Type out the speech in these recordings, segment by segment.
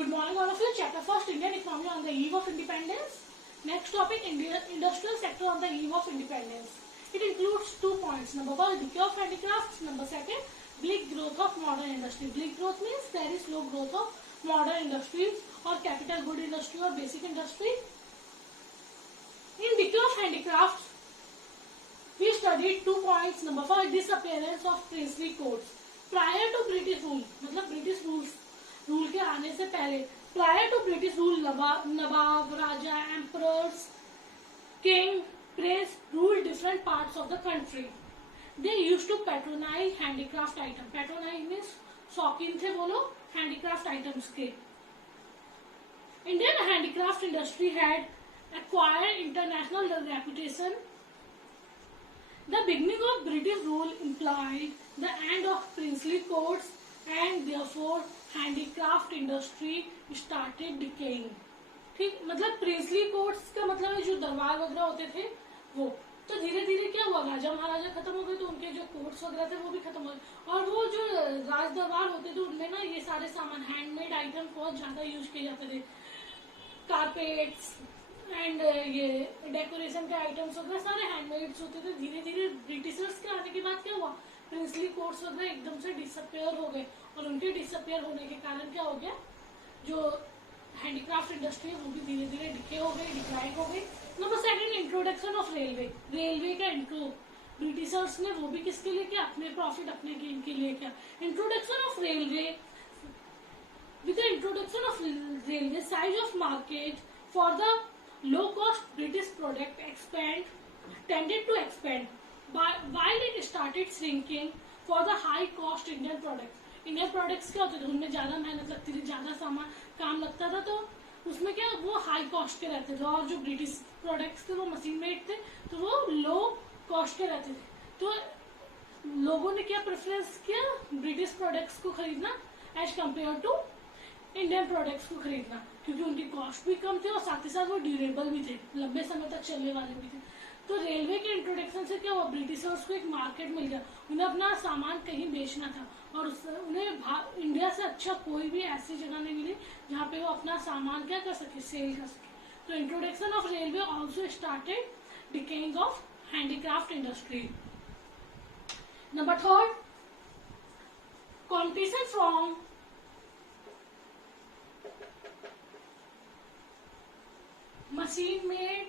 Good morning all of you. Chapter first, Indian economy on the eve of independence. Next topic, industrial sector on the eve of independence. It includes 2 points. Number 1, decay of handicrafts. Number 2, bleak growth of modern industry. Bleak growth means there is slow growth of modern industries or capital good industry or basic industry. In decay of handicrafts, we studied 2 points. Number 1, disappearance of princely courts. Prior to British rule, मतलब British rule के आने से पहले, prior to British rule, nawab, raja, emperors, king, prince rule different parts of the country. They used to patronize handicraft item. Patronize means शौकीन थे वो लोग handicraft items के. Indian handicraft industry had acquired international reputation. The beginning of British rule implied the end of princely courts and therefore handicraft industry started decaying. ठीक, मतलब princely courts का मतलब है जो दरबार वगैरह होते थे वो. तो धीरे धीरे क्या हुआ, राजा महाराजा खत्म हो गए तो उनके जो कोर्ट्स वगैरह थे वो भी खत्म हो गए. और वो जो राज दरबार होते थे उनमें ना ये सारे सामान हैंडमेड आइटम बहुत ज्यादा यूज किए जाते थे. कारपेट्स एंड ये डेकोरेशन के आइटम्स वगैरह सारे हैंडमेड्स होते थे. धीरे धीरे ब्रिटिशर्स के आने के बाद क्या हुआ, प्रिंसली कोर्ट्स वगैरह एकदम से डिसअपियर हो गए. और उनके डिसअपियर होने के कारण क्या हो गया, जो हैंडीक्राफ्ट इंडस्ट्री है वो भी धीरे धीरे डिके हो गई, डिक्लाइन हो गई. Number 2, introduction of railway. Railway का इंट्रो ब्रिटिशर्स ने वो भी किसके लिए किया, अपने प्रॉफिट अपने गेन के लिए किया. Introduction of railway. With the introduction of railway, size of market for the low cost British product tended to expand while it started shrinking for the high cost Indian products. Indian products क्या होते थे, उनमें ज्यादा मेहनत लगती थी, ज्यादा सामान काम लगता था, तो उसमें क्या वो हाई कॉस्ट के रहते थे. और जो ब्रिटिश प्रोडक्ट्स थे वो मशीन मेड थे तो वो लो कॉस्ट के रहते थे. तो लोगों ने क्या प्रेफरेंस किया, ब्रिटिश प्रोडक्ट्स को खरीदना as compare to Indian products को खरीदना, क्योंकि उनकी कॉस्ट भी कम थे और साथ ही साथ वो ड्यूरेबल भी थे, लंबे समय तक चलने वाले भी थे. तो रेलवे के इंट्रोडक्शन से क्या हुआ, ब्रिटिशर्स को एक मार्केट मिल गया. उन्हें अपना सामान कहीं बेचना था और उन्हें इंडिया से अच्छा कोई भी ऐसी जगह नहीं मिली जहाँ पे वो अपना सामान क्या कर सके, सेल कर सके. तो introduction of railway also started decaying of handicraft industry. Number 3, competition from machine made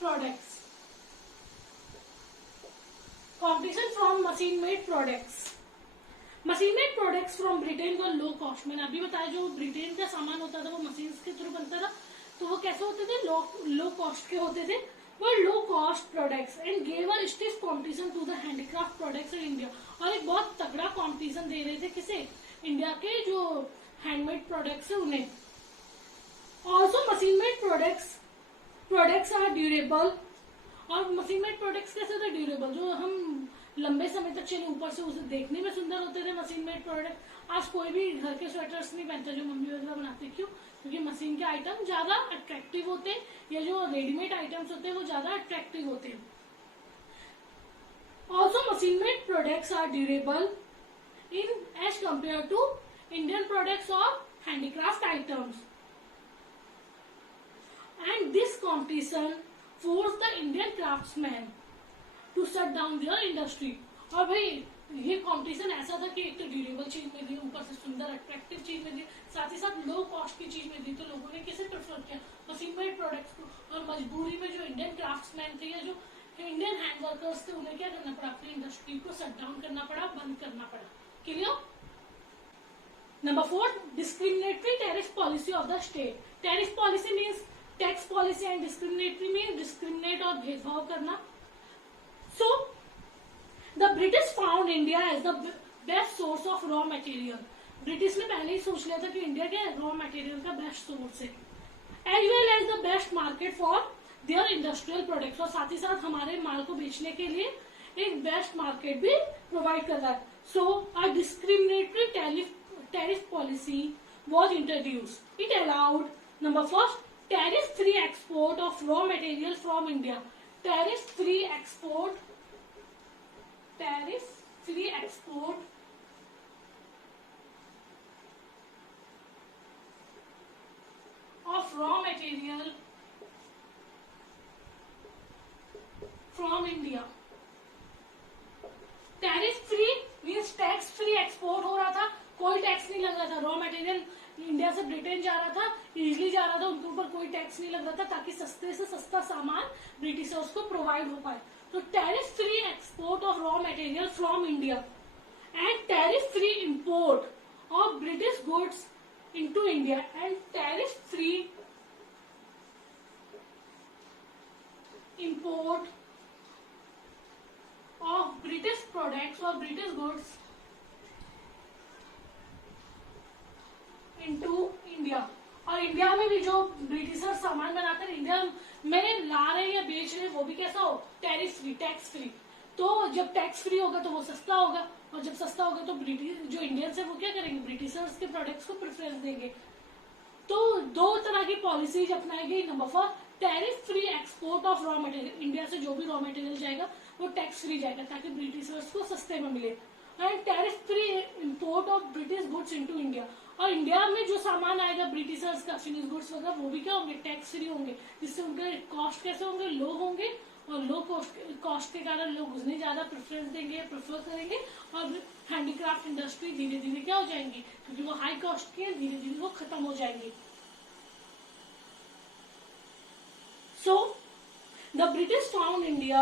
products. Competition from machine made products. Machine made products from Britain were low cost. मैंने अभी बताया जो ब्रिटेन का सामान होता था वो मशीन के थ्रू बनता था, तो वो कैसे होते थे, लो कॉस्ट के होते थे. वो low cost products and gave a stiff competition to the handicraft products in India. और एक बहुत तगड़ा कॉम्पिटिशन दे रहे थे किसे, इंडिया के जो हैंडमेड प्रोडक्ट्स है उन्हें. Also machine made products are durable. और मशीन मेड प्रोडक्ट्स कैसे होते हैं, ड्यूरेबल, जो हम लंबे समय तक चले, ऊपर से उसे देखने में सुंदर होते थे मशीन मेड प्रोडक्ट. आज कोई भी घर के स्वेटर्स नहीं पहनता जो मम्मी वगैरह बनाते. क्यों, क्योंकि मशीन के आइटम ज्यादा अट्रैक्टिव होते हैं, या जो रेडीमेड आइटम्स होते हैं वो ज्यादा अट्रैक्टिव होते हैं. Also machine made products are durable in age compare to Indian products और handicraft items. And this competition forced the Indian craftsmen to shut down their industry. और भाई ये कंपटीशन ऐसा था कि एक तो ड्यूरेबल चीज में दी, ऊपर से सुंदर अट्रैक्टिव चीज में दी, साथ ही साथ लो कॉस्ट की चीज में दी. तो लोगों ने किसे प्रेफर किया, मशीन मेड प्रोडक्ट्स को. और मजबूरी में जो इंडियन क्राफ्ट्समैन थे या जो इंडियन हैंड वर्कर्स थे उन्हें क्या करना पड़ा, अपनी इंडस्ट्री को शट डाउन करना पड़ा, बंद करना पड़ा. Clear. Number 4, discriminatory tariff policy of the state. Tariff policy means tax policy and discriminatory में डिस्क्रिमिनेट और भेदभाव करना. So the British found India as the best source of raw material. British ने पहले ही सोच लिया था कि इंडिया के रॉ मटेरियल का बेस्ट सोर्स है, as well as the best market for their industrial products. और साथ ही साथ हमारे माल को बेचने के लिए एक बेस्ट मार्केट भी प्रोवाइड कर रहा है. So a discriminatory tariff policy was introduced. It allowed, number 1, tariff free export of raw material from India. Tariff free export नहीं लग रहा था, रॉ मटेरियल इंडिया से ब्रिटेन जा रहा था, इजिली जा रहा था, उनके ऊपर कोई टैक्स नहीं लग रहा था, ताकि सस्ते से सस्ता सामान ब्रिटिशर्स को प्रोवाइड हो पाए। तो tariff free export of raw material from India and tariff free import of British goods into India and tariff free import of British products or British goods into India। और India में भी जो britisher सामान बनाते हैं India में ला रहे हैं या बेच रहे हैं, वो भी कैसा हो, टैरिफ फ्री, टैक्स फ्री। तो जब टैक्स फ्री होगा तो वो सस्ता होगा, और जब सस्ता होगा तो ब्रिटिश जो इंडियंस है वो क्या करेंगे, ब्रिटिशर्स के प्रोडक्ट्स को प्रेफरेंस देंगे। तो दो तरह की पॉलिसीज अपनाई गई। Number 4, tariff free export of raw material, India से जो भी रॉ मटेरियल जाएगा वो टैक्स फ्री जाएगा ताकि ब्रिटिशर्स को सस्ते में मिले। And tariff free import of British goods into India, और इंडिया में जो सामान आएगा ब्रिटिशर्स का, फिनिश गुड्स वगैरह, वो भी क्या होंगे, टैक्स फ्री होंगे, जिससे उनके कॉस्ट कैसे होंगे, लो होंगे, और लो कॉस्ट के कारण लोग उन्हें ज्यादा प्रेफरेंस देंगे, प्रेफर करेंगे, और हैंडीक्राफ्ट इंडस्ट्री धीरे धीरे क्या हो जाएंगी, क्योंकि वो हाई कॉस्ट की है, धीरे धीरे वो खत्म हो जाएंगी। So, the British found India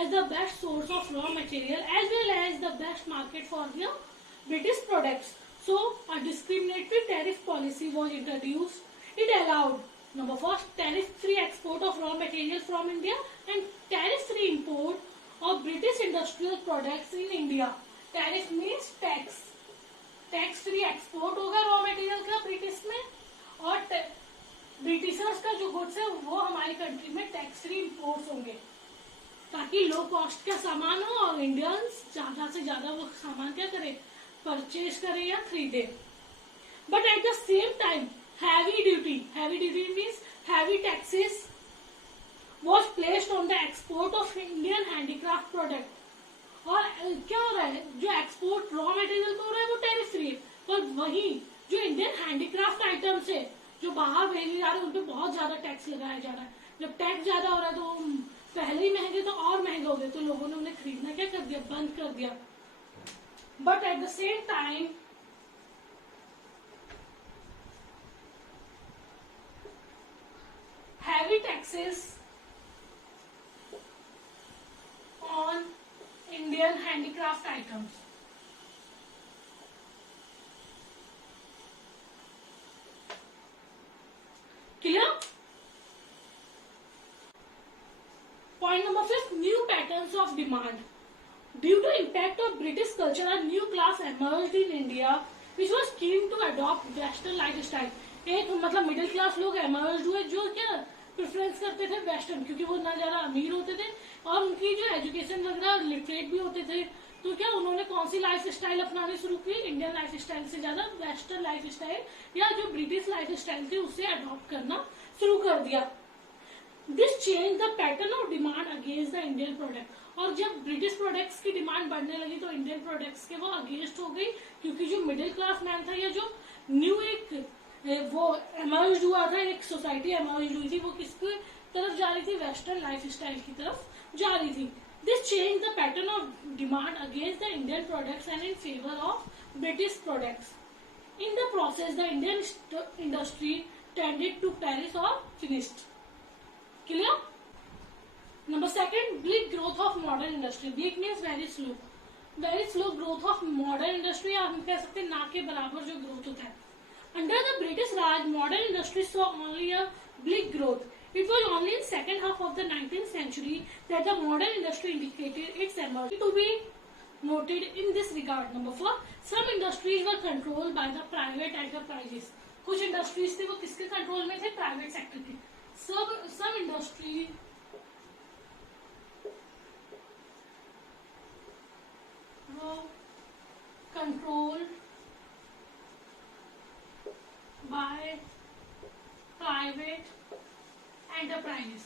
as the best source of raw material as well as the best market for the British products. So, a discriminatory tariff policy was introduced. It allowed, number 1, tariff-free export of raw material from India and tariff-free import of British industrial products in India. Tariff means tax. Tax-free export होगा raw material का British में, और Britishers का जो goods है वो हमारी country में टैक्स फ्री इंपोर्ट्स होंगे, ताकि लो कॉस्ट का सामान हो और इंडियंस ज्यादा से ज्यादा वो सामान क्या करे, परचेज करे या खरीदे। But at the same time heavy duty means heavy taxes was placed on the export of Indian handicraft product. और क्या हो रहा है, जो एक्सपोर्ट रॉ मटेरियल तो हो रहा है वो टैरिफ फ्री, पर वही जो इंडियन हैंडीक्राफ्ट आइटम्स है जो बाहर भेजे जा रहे हैं उन पे बहुत ज्यादा टैक्स लगाया जा रहा है। जब टैक्स ज्यादा हो रहा है तो पहले ही महंगे तो और महंगे हो गए, तो लोगों ने उन्हें खरीदना क्या कर दिया, बंद कर दिया। But at the same time heavy taxes on Indian handicraft items. Clear? Point number 5, new patterns of demand. Due to impact of British culture, a new class emerged in India, which was keen to adopt Western lifestyle. एक मतलब middle class लोग emerge हुए जो क्या preference करते थे western, क्योंकि वो ना ज्यादा अमीर होते थे और उनकी जो एजुकेशन वगैरह लिटरेट भी होते थे। तो क्या उन्होंने कौन सी लाइफ स्टाइल अपनानी शुरू की, इंडियन लाइफ स्टाइल से ज्यादा वेस्टर्न लाइफ स्टाइल या जो ब्रिटिश लाइफ स्टाइल थी उससे अडॉप्ट करना शुरू कर दिया। This change the pattern of demand against the Indian product. और जब ब्रिटिश प्रोडक्ट्स की डिमांड बढ़ने लगी तो इंडियन प्रोडक्ट्स के वो अगेंस्ट हो गई, क्योंकि जो मिडिल क्लास मैन था या जो न्यू एक वो एमर्ज हुआ था, एक सोसाइटी एमर्ज हुई थी, वो किसकी तरफ जा रही थी, वेस्टर्न लाइफ स्टाइल की तरफ जा रही थी। This changed the pattern of demand against the Indian products and in favor of British products. In the process, the Indian industry tended to perish or finished. Clear? Number 2, bleak growth of modern industry. Bleak means very slow. Very slow growth of modern industry, या हम कह सकते हैं ना के बराबर जो growth होता है। Under the British Raj, modern industry saw only a bleak growth. It was only in second half of the 19th century that the modern industry indicated its emergence. To be noted in this regard, number 4, some industries were controlled by the private enterprises. कुछ industries थे वो किसके control में थे, private sector के। some industry were controlled by private enterprises.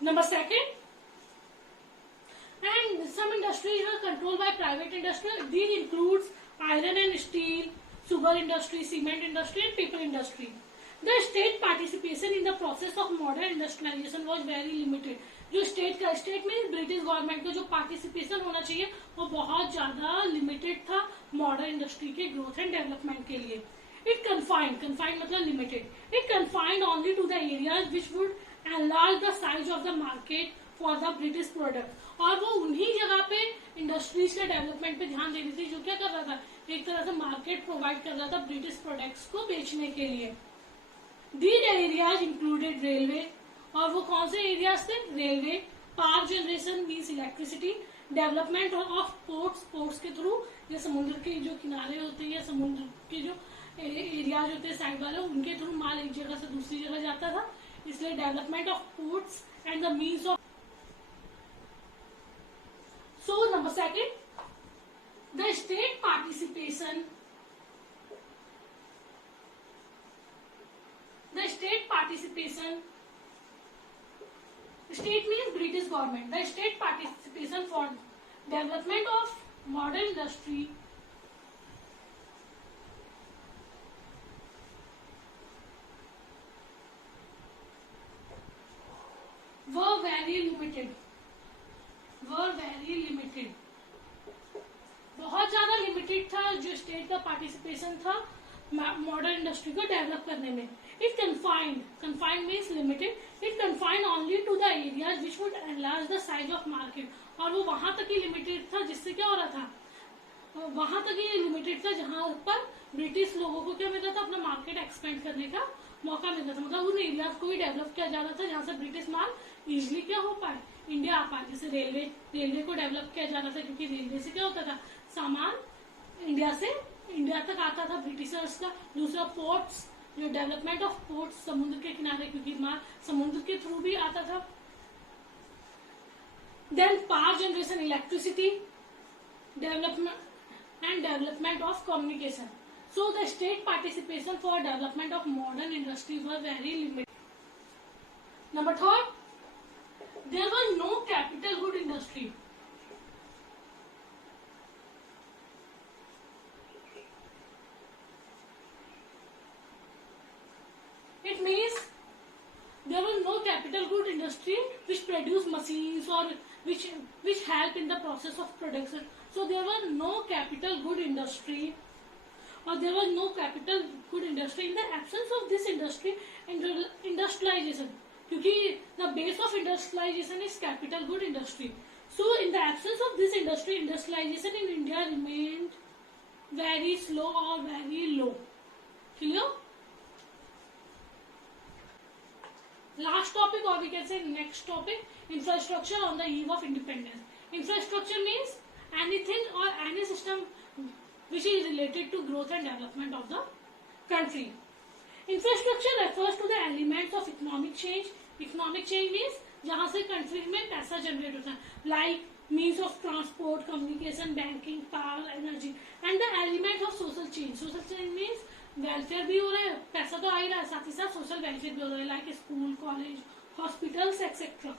Number 2, and some industries were controlled by private industry. These includes iron and steel, sugar industry, cement industry, and paper industry. The state participation in the process of modern industrialization was very limited. जो state में British government का जो participation होना चाहिए वो बहुत ज्यादा limited था मॉडर्न इंडस्ट्री के ग्रोथ एंड डेवलपमेंट के लिए. इट कन्फाइंड मतलब limited. It confined only to the areas which would enlarge the size of the market for the British product. और वो उन्हीं जगह पे इंडस्ट्रीज के डेवलपमेंट पे ध्यान दे रही थी जो क्या कर रहा था, एक तरह से मार्केट प्रोवाइड कर रहा था ब्रिटिश प्रोडक्ट्स को बेचने के लिए. These areas included railway. और वो कौन से एरियाज थे? Railway, power generation means electricity, development of ports के थ्रू, ये समुद्र के जो किनारे होते हैं या समुद्र के जो एरियाज होते हैं साइड वाले, उनके थ्रू माल एक जगह से दूसरी जगह जाता था, इसलिए development of ports and the means of. So number second, the state participation. State means British government. The state participation for development of modern industry were very limited. बहुत ज्यादा लिमिटेड था जो स्टेट का पार्टिसिपेशन था modern industry को develop करने में. It confined means limited. It confined only to the areas which would enlarge the size of market. और वो वहां तक ही लिमिटेड था जिससे क्या हो रहा था, वहां तक ही लिमिटेड था जहां पर ब्रिटिश लोगों को क्या मिल रहा था, अपना मार्केट एक्सपेंड करने का मौका मिल रहा था. मतलब उन एरियाज को ही डेवलप किया जा रहा था जहां से ब्रिटिश माल इजिली क्या हो पाए, इंडिया आ पाए. जैसे रेलवे को डेवलप किया जा रहा था क्योंकि रेलवे से क्या होता था, सामान इंडिया तक आता था ब्रिटिशर्स का. दूसरा पोर्ट्स, जो डेवलपमेंट ऑफ पोर्ट्स समुद्र के किनारे, क्योंकि माल समुद्र के थ्रू भी आता था. Then power generation, electricity, development of communication. So the state participation for development of modern industries were very limited. Number third, there was no capital good industry. It means there was no capital good industry which produce machines or which help in the process of production. So there was no capital good industry. Or there was no capital good industry. In the absence of this industry, industrialization, क्योंकि the base of industrialization is capital good industry. So in the absence of this industry, industrialization in India remained very slow or very low. Clear? Last topic, or we can say next topic, infrastructure on the eve of independence. Infrastructure means anything or any system which is related to growth and development of the country. Infrastructure refers to the elements of economic change. Economic change means जहाँ से country में पैसा generate होता है, like means of transport, communication, banking, power, energy, and the element of social change. Social change means welfare भी हो रहा है, पैसा तो आ ही रहा है, साथ ही साथ social welfare भी हो रहा है, like school, college, hospitals, etc.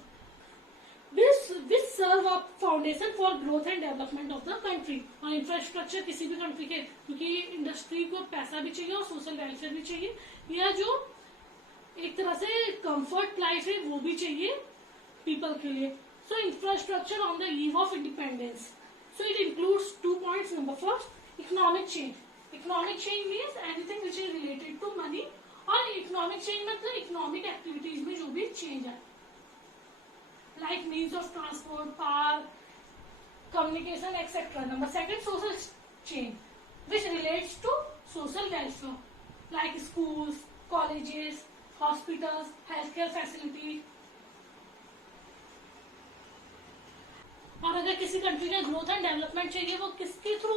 Which serve a foundation for growth and development of the country. और इंफ्रास्ट्रक्चर किसी भी कंट्री के, क्योंकि इंडस्ट्री को पैसा भी चाहिए और सोशल वेलफेयर भी चाहिए, या जो एक तरह से कंफर्ट लाइफ है वो भी चाहिए पीपल के लिए. So infrastructure on the eve of independence. So it includes 2 points. Number first, economic change. Economic change means anything which is related to money. और इकोनॉमिक चेंज मतलब इकोनॉमिक एक्टिविटीज में जो भी चेंज है, like means of transport, power, communication, etc. Number second, social change, which relates to social welfare, like schools, colleges, hospitals, healthcare facilities. और अगर किसी country का ग्रोथ एंड डेवलपमेंट चाहिए वो किसके थ्रू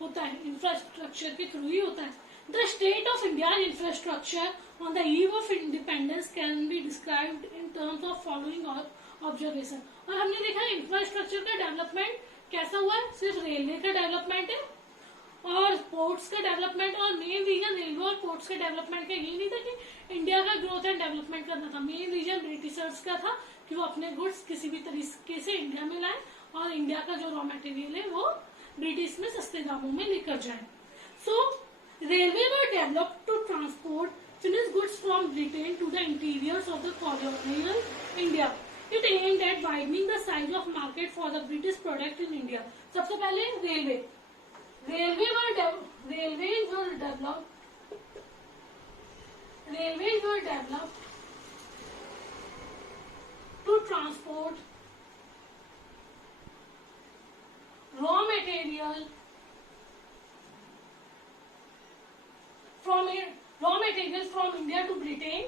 होता है, इंफ्रास्ट्रक्चर के थ्रू ही होता है. The state of India's infrastructure on the eve of independence can be described in terms of following observation. और हमने देखा इंफ्रास्ट्रक्चर का डेवलपमेंट कैसा हुआ है, सिर्फ रेलवे का डेवलपमेंट है और पोर्ट्स का डेवलपमेंट. और मेन रीजन रेलवे और पोर्ट्स के डेवलपमेंट का यही नहीं था कि इंडिया का ग्रोथ एंड डेवलपमेंट करना था. मेन रीजन ब्रिटिशर्स का था कि वो अपने गुड्स किसी भी तरीके से इंडिया में लाए और इंडिया का जो रॉ मटेरियल है वो ब्रिटिश में सस्ते दामों में लेकर जाए. So railway were developed to transport finished goods from Britain to the interiors of the colonial India. It aimed at widening the size of market for the British product in India. सबसे पहले railway, railways were developed to transport raw material from India to Britain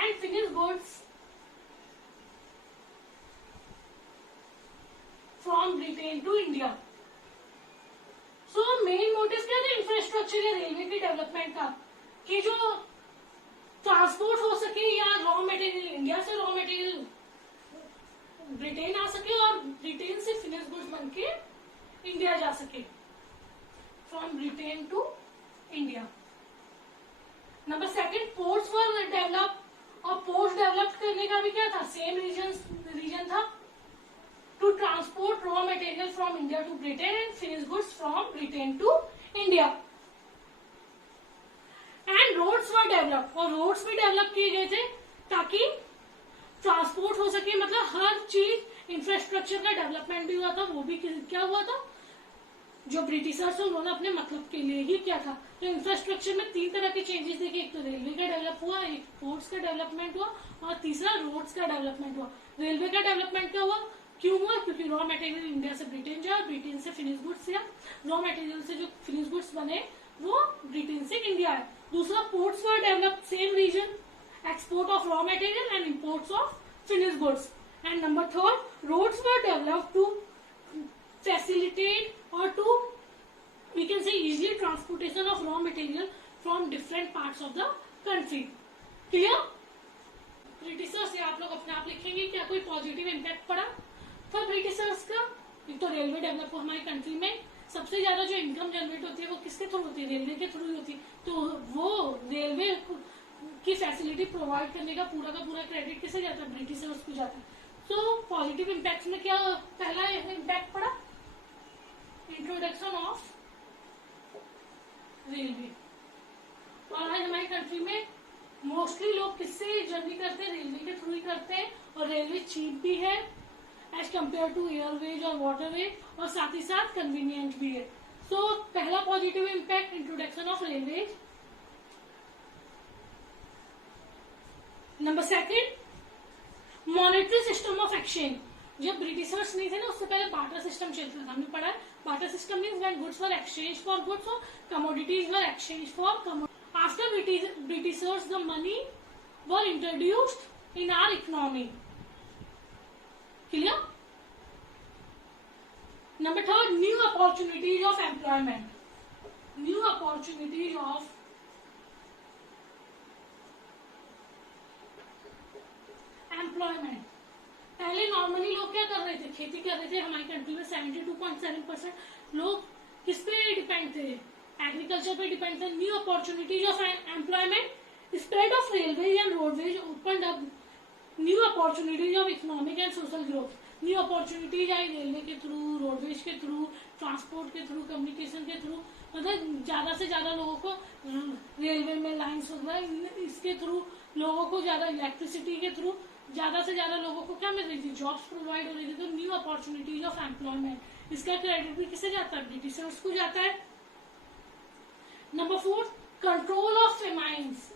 and finished goods from Britain to India. So main motive क्या था? Infrastructure या railway के development का, कि जो transport हो सके या रॉ मटेरियल इंडिया से रॉ मटेरियल ब्रिटेन आ सके और ब्रिटेन से फिनिश गुड्स बनके इंडिया जा सके, from Britain to India. Number second, ports were develop, और पोर्ट्स डेवलप करने का भी क्या था? सेम रीजन था, to transport raw material from India to Britain and finish goods from Britain to India. And roads were develop, और roads भी develop किए गए थे ताकि ट्रांसपोर्ट हो सके, मतलब हर चीज इंफ्रास्ट्रक्चर का डेवलपमेंट भी हुआ था. वो भी क्या हुआ था? जो ब्रिटिशर्स उन्होंने अपने मतलब के लिए ही किया था. तो इंफ्रास्ट्रक्चर में 3 तरह के चेंजेस देखे, एक तो रेलवे का डेवलप हुआ, एक पोर्ट्स का डेवलपमेंट हुआ, और तीसरा रोड्स का डेवलपमेंट हुआ. रेलवे का डेवलपमेंट क्या हुआ? क्यों हुआ? क्योंकि रॉ मटेरियल इंडिया से ब्रिटेन जाए, ब्रिटेन से फिनिश गुड्स, या रॉ मटेरियल से जो फिनिश गुड्स बने वो ब्रिटेन से इंडिया आए. दूसरा, ports were develop, same reason, export of raw material and imports of finish goods. And number third, roads were develop to facilitate or to, we can say, easily transportation of raw material from different parts of the country. Clear? Britishers से आप लोग अपने आप लिखेंगे क्या कोई positive impact पड़ा था ब्रिटिशर्स का? एक तो रेलवे डेवलप हुआ हमारी कंट्री में. सबसे ज्यादा जो इनकम जनरेट होती है वो किसके थ्रू होती है? रेलवे के थ्रू होती है. तो वो रेलवे की फैसिलिटी प्रोवाइड करने का पूरा क्रेडिट किसे जाता है? ब्रिटिशर्स को जाता है. तो पॉजिटिव इम्पैक्ट में क्या पहला इम्पैक्ट पड़ा? Introduction of railway. और आज हमारी कंट्री में मोस्टली लोग किससे जर्नी करते हैं? रेलवे के थ्रू ही करते हैं. और रेलवे चीप भी है एज कम्पेयर टू एयरवेज और वाटरवे, और साथ ही साथ कन्वीनियंट भी है. सो पहला positive impact, introduction of railways. Number second, monetary system of exchange. जब ब्रिटिशर्स नहीं थे ना, उससे पहले बार्टर सिस्टम चलता था. हमने पढ़ा है barter system means when goods were exchange for goods और commodities were exchange for commodities. After Britishers the money were introduced in our economy. Clear? Number third, new opportunities of employment. New opportunities of employment. पहले normally लोग क्या कर रहे थे? खेती कर रहे थे. हमारी कंट्री में 72.7% लोग किस पे डिपेंड थे? एग्रीकल्चर पे डिपेंड थे. New opportunities of employment, spread of railways and roadways open up new opportunities of economic and social growth. New opportunities I railway के थ्रू, रोडवेज के थ्रू, ट्रांसपोर्ट के थ्रू, कम्युनिकेशन के through. मतलब ज्यादा से ज्यादा लोगों को रेलवे में लाइन्स वगैरह, इसके थ्रू लोगों को ज्यादा, इलेक्ट्रिसिटी के थ्रू ज्यादा से ज्यादा लोगों को क्या मिल रही थी? जॉब्स प्रोवाइड हो रही थी. तो न्यू अपॉर्चुनिटीज ऑफ एम्प्लॉयमेंट, इसका क्रेडिट भी किसे जाता है? ब्रिटिशर्स को जाता है. Number fourth, control of famines.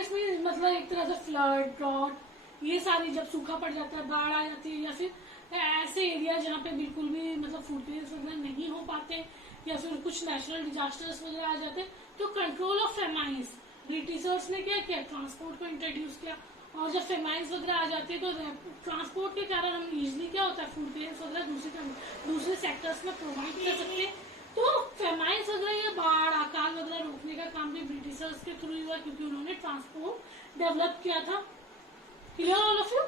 इसमें मतलब एक तरह से फ्लड, ड्रॉट, ये सारी, जब सूखा पड़ जाता है, बाढ़ आ जाती है, या फिर ऐसे एरिया जहाँ पे बिल्कुल भी मतलब फूड ग्रेन्स वगैरह नहीं हो पाते, या फिर कुछ नेचुरल डिजास्टर्स वगैरह आ जाते हैं, तो कंट्रोल ऑफ फेमाइन्स ब्रिटिशर्स ने क्या किया? ट्रांसपोर्ट को इंट्रोड्यूस किया. और जब फेमाइन्स वगैरह आ जाती है तो ट्रांसपोर्ट के कारण हम इजिली क्या होता है? फूड ग्रेन्स वगैरह दूसरे सेक्टर्स में प्रोवाइड कर सकते हैं. तो फेमाइन्स वगैरह या बाढ़, अकाल वगैरह रोकने का काम भी ब्रिटिशर्स के थ्रू हुआ, क्योंकि उन्होंने ट्रांसपोर्ट डेवलप किया था. Clear all of you?